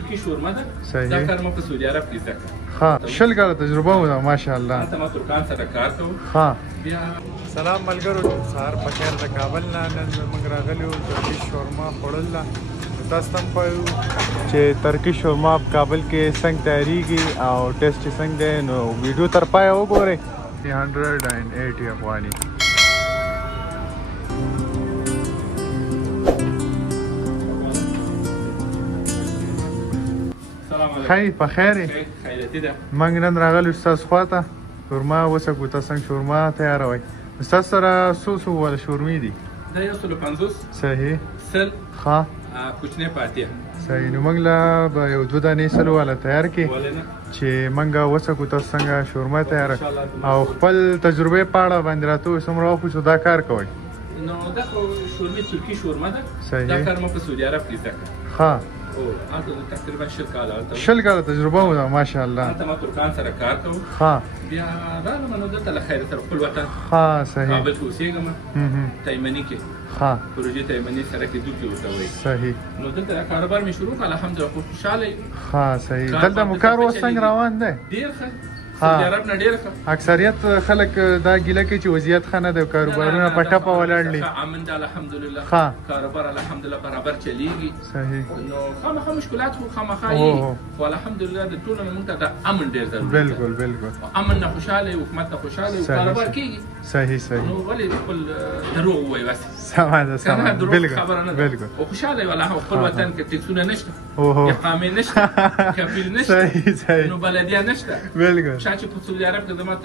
ترکی شورما ده. صحیح. دا کار ما په سعودي عرب کې زده کړ. ها 20 کاله تجربه و ده ماشاءالله. هلته ما ترکان سره کار کوم. ها بیا سلام ملګرو، سهار په خیر د کابل نه نن موږ راغلي یو ترکی شورما خوړل ده. تاسو ته هم وایو چې ترکی شورما په کابل کې څنګه تیارېږي او ټیسټ یې څنګه دی، نو ویډیو تر پایه وګورئ. 180 افغاني. خی په خیر یې؟ خیراتي ده. موږ نن راغلي ستاسو خواته شورما وڅکو. تاسو څنګه شورما تیاروئ؟ ستاسو سره څو څو شورمې دي؟ دا 150 صحیح. سل ښه کوچنی پاتې. صحیح. نو موږ له به یو 2 دانې سلو والا تیار کړي چې موږ وڅکو تاسو څنګه شورما تیاره او خپل تجربې په اړه باندې راته ووایئ. څومره وخت چې دا کار کوئ؟ نو دا خو شورمې ترکي شورما ده. صحیح. دا کار ما په سعودي عرب کې زده کړ. ها او هلته تقریبا 10 کاله هلته 20 کاله تجربه و ده ماشاءالله. هلته ما ترکان سره کار کوم. ها بیا راغلم نو دلته له خیره سره خپل وطن ها صحیح. کابل کې اوسېږم. تیمني کې ها پروژې تیمني سره کې دوی ورته وایي. صحیح. نو دلته کاروبار مې شروع کړ. الحمدلله خو خوشاله یم. ها صحیح. دلته مو کار اوس څنګه روان دی؟ ډېر ښه. سعودي عرب نه ډېر ښه. اکثریت خلک دا ګیله کوي چې وضعیت ښه نه دی، کاروبارونه په ټپه ولاړ دي. امن ده الحمدلله. ها کاروبار الحمدلله برابر چلیږي. صحیح. نو خامخا مشکلات خو خامخا وي، خو الحمدلله د ټولو نه موږ ته د امن ډېر ضروري دی. بالکل بالکل. امن نه خوشاله یو، حکومت نه خوشاله یو، کاروبار کېږي. صحیح صحیح. نو ولې خپل دروغ ووایي بس؟ سمه ده سمه ده. بالکل خبره نه ده. بالکل. او خوشاله یو. الله خپل وطن کې ټکسونه نشته، اوهو اقامې نشته، کفیل نشته، صحیح صحیح. نو بلدیه نشته. بالکل. شاید چې په سعودي عرب کې زموږ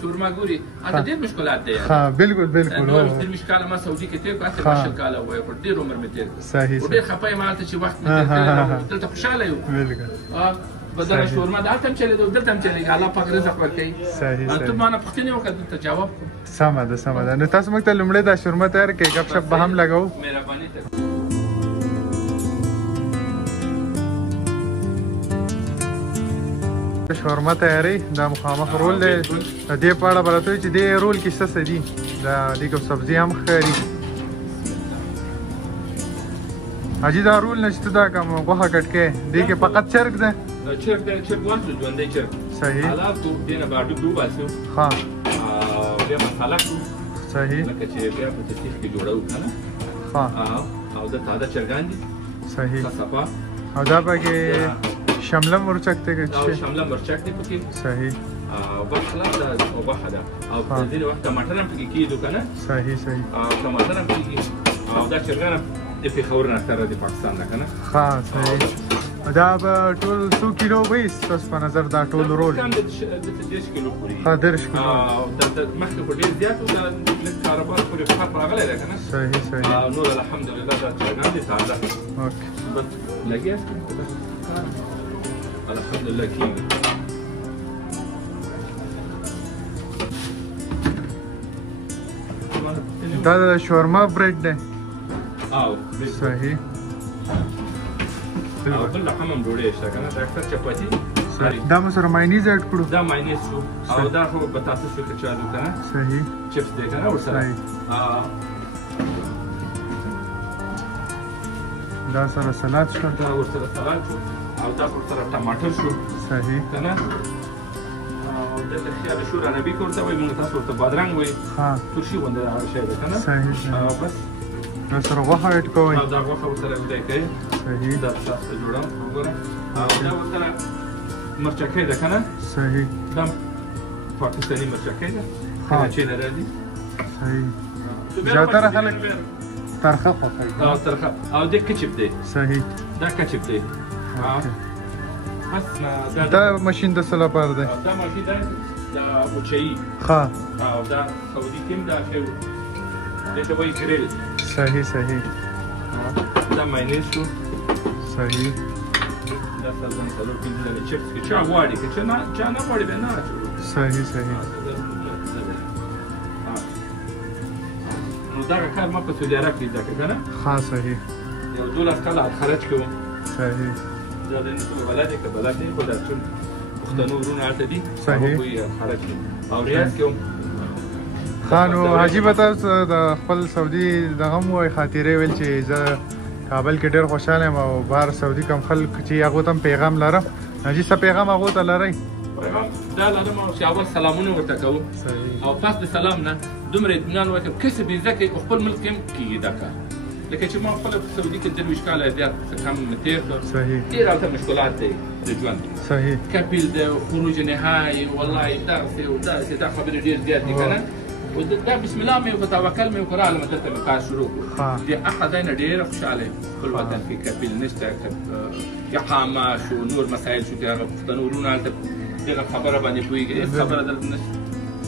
شورما ګوري هلته ډېر مشکلات دی. ها بالکل بالکل. نو 23 کاله ما سعودي کې تېر کړ، هلته 20 کاله ووایه، په ډېر عمر مې تېر کړ. صحیح ډېر خفه یم هلته چې وخت مې تېر کړی، دلته خوشاله یو. بالکل. بدله شورما د هلته هم چلېده او دلته هم چلېږي. الله پاک رزق ورکوي. صحیح ته صحیح. ما نه پوښتنې وکړه، دلته جواب کړم. سمه ده سمه ده. نو تاسو موږ ته لومړی دا شورما تیار کړئ، ګپ شپ به هم لګوو. مهرباني ته شورما تیاری دا مخامخ رول دی. د دې په اړه به راته وایئ چې دې رول کې څه څه دي؟ دا دې کوم سبزي هم ښکاري. حاجي دا رول نه چې ته دا کوم غوښه کټ کې دې کې فقط چرګ دی؟ چرګ دی، چرګ واخلو، ژوندی چرګ. صحیح. حلال کړو، دې نه به هډوکي وباسو. ها بیا مساله کړو، صحیح. لکه چې بیا په تکلیف کې جوړوو که نه. ها او دا تازه چرګان دي. صحیح. صفا او دا پکې شمله مرچک دی که او څه؟ شمله مرچک دی پکې. صحیح. او بس خلاص دا غوښه ده. او ځینې وخت ټماټر هم پکې کېږدو که نه. صحیح صحیح. او ټماټر هم کېږي. او دا چرګان هم د پېښور نه سره د پاکستان نه که نه. ها صحیح. دا به ټول څو کیلو وي ستاسو په نظر دا ټول رول؟ کم د 30 کیلو پورې. ها 30 کیلو. او مخکې خو ډېر زیات و، دا لږ کاروبار پورې فرق راغلی دی که نه. صحیح صحیح. او نور الحمدلله دا چرګان دي تازه. اوکې. بس لګیاست الحمدلله کېږي. دا د شورما بریډ دی. او صحیح. او بل رقم هم ډوډۍ شته که نه. دا اکثر چپاتي. دا مو سره ماینیز اډ کړو؟ دا ماینیز شو. او دا خو بطاطس شو که چالو که نه. صحیح. چپس دی که نه ورسره. دا سره سلاد شو. دا ورسره سلاد شو. او دا ورسره ټماټر شو. صحیح. که نه. او دلته خیال شور عربي که ورته وایي، موږ تاسو ورته بادرنګ وایي. ها ترشي غوندې هغه شی دی که نه. صحیح صحیح. او بس دا سره غوښه اډ کوئ؟ او دا غوښه ورسره وډی کوي. صحیح. دا شاسته جوړوم وګوره. او دا ورسره مرچکۍ ده که نه. صحیح. دا پاکستاني مرچکۍ ده، ها. کراچۍ نه راځي. صحیح. زیاتره خلک ترخه خوښوي. او ترخه. او دې کچپ دی. صحیح. دا کچپ دی. بس دا ماشین د څه لپاره دی؟ دا ماشین دی د اوچهیي. ښه. او دا سعودي کې هم دا شی و، دې ته وایي ګریل. صحیح صحیح. دا ماینیز شو. صحیح. دا څلور 5 ډلې چپس که چا غواړي، که چا نه غواړي بیا نه اچوو. صحیح صحیح. نو دغه کار ما په سعودي عرب کې زده کړ که نه. ها صحیح. یو 12 کاله خرج کوم. صحیح. دا د نسبه بلد یې که بلد نه یې، خو دا ټول پښتنو وروڼه هلته دي. صحیح. هغوی خرج کوم او ریاض کې هم. ښه نو حاجي به تاسو د خپل سعودي دغه هم وایي خاطرې ویل چې زه کابل کې ډېر خوشاله یم او بهر سعودي کوم خلک چې هغو ته هم پیغام لرم حاجي څه پیغام هغو ته لرئ؟ دا لرم چې اول سلامونه ورته کوو او پس د سلام نه دومره اطمینان وکړم کسب یې زده کړئ او خپل ملک کې هم کېږي دا کار لکه چې ما خپله په سعودي کې 23 کاله زیات څه کم تېر کړ ډېر هلته مشکلات دی د ژوند صحیح کپیل دی خروج نهایي والله دغسې او داسې دا خبرې ډېر زیات دي که نه دا بسم الله مې وکړه توکل مې وکړه راغلم دلته مې کار شروع کړو د هغه ځای نه ډېره خوشحاله یم خپل وطن کې کپیل نشته اقامه شو نور مسایل شو چې هغه پښتنو وروڼه هلته دغه خبره باندې پوهېږي هېڅ خبره دلته نشته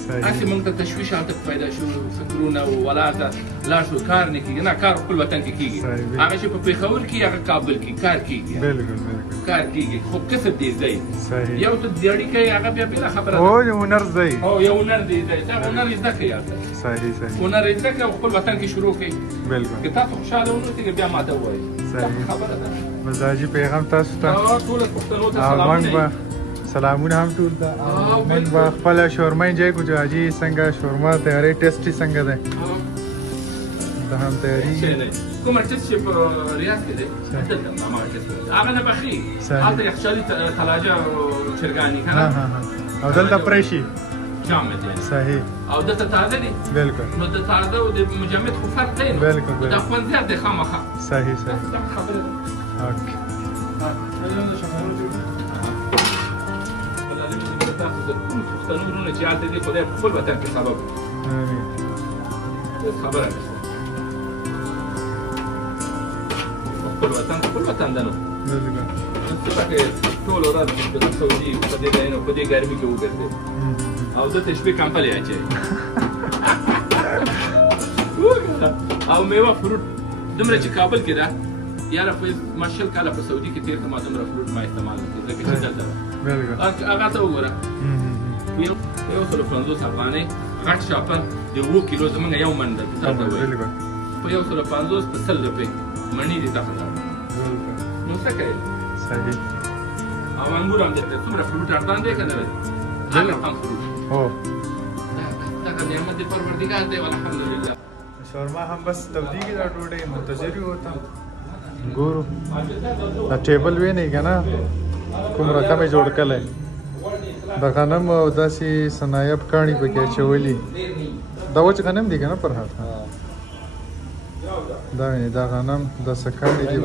هسې موږ ته تشویش هلته پیدا شو فکرونه ولا ته لاړ شو کار نه کېږي نه کار خپل وطن کې کېږي هغه چې په پېښور کې هغه کابل کې کار کېږي کار کېږي خو کسب دې زده یو ته دیاړي کوي هغه بیا بېله خبره او یو هنر زده او یو هنر دې زده دا هنر یې زده کړئ هلته صحیح هنر یې زده کړه او خپل وطن کې شروع کړئ که تاسو خوشحاله ونوسئ بیا ماته ووایئ خبره ده بس حاجي پیغام تاسو ته ټولو پښتنو ته سلامونه سلامونه هم ټول ته موږ به خپله شورما انجوی کړو چې حاجي څنګه شورما تیاری ټیسټي څنګه دی دا هم تیارېږي کومه ټیسټ چې په ریاض کې دی دلته هماغه ټیسټ هغه نه پخېږي هلته یخچالي تلاجه او چرګاني که نه او دلته پرې جامد یعنی صحیح او دلته تازه دي بالکل نو د تازه او د مجمد خو فرق دی نو بالکل دا خوند زیات دی خامخا صحیح دا خبره ده اوکې تاسو د ټول پښتنو وروڼه چې هلته دي خدای په خپل وطن کې سبب خبره نشته خپل وطن ده نو څه پکې ټول ورځ د سعودي په دې ځای نو په دې ګرمي کې وګرځېد او دلته شپې کمپلې اچوي او میوه فروټ دومره چې کابل کې ده یاره ما 20 کاله په سعودي کې تېر کړم ما دومره فروټ ما استعمال نه کړي ځکه چې دلته ده هغه ته وګوره 150 افغانۍ غټ شاپر د 7 کیلو زمونږ یو من ده تاسو وایي په 150 په 100 روپۍ مڼې دي تاسو نو څه کوي صحیح او انګور هم دلته څومره فروټ ارزان دی که نه دی هر رقم فروټ هو دا نعمت د پروردګار دی الحمدلله شورما هم بس تودېږي دا ډوډۍ منتظر یو ورته ګورو دا ټیبل وینئ که نه کوم رقم یې جوړ کړی د غنم او داسې صنایب کاڼي پکې اچولي دا وچ غنم دي که نه فرحات دا وینئ دا غنم داسې کاڼي دي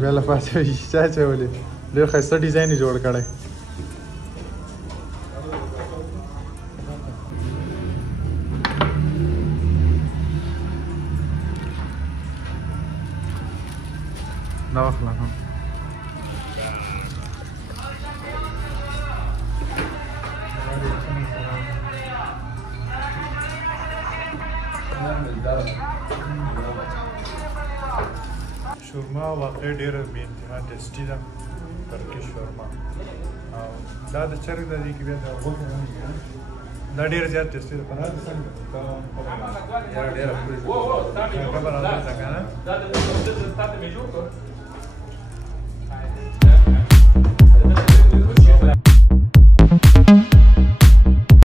بیا له پاسه چا اچولي ډېر ښایسته ډیزاین یې جوړ کړی دا واخله هم شورما واقعي ډېره بې انتها ټیسټي ده ترکي شورما او دا د چرګ د دې کې بیا د غوښې هم دا ډېره زیات ټیسټي ده فرحات څنګه ډېره پوره خبره ده که نه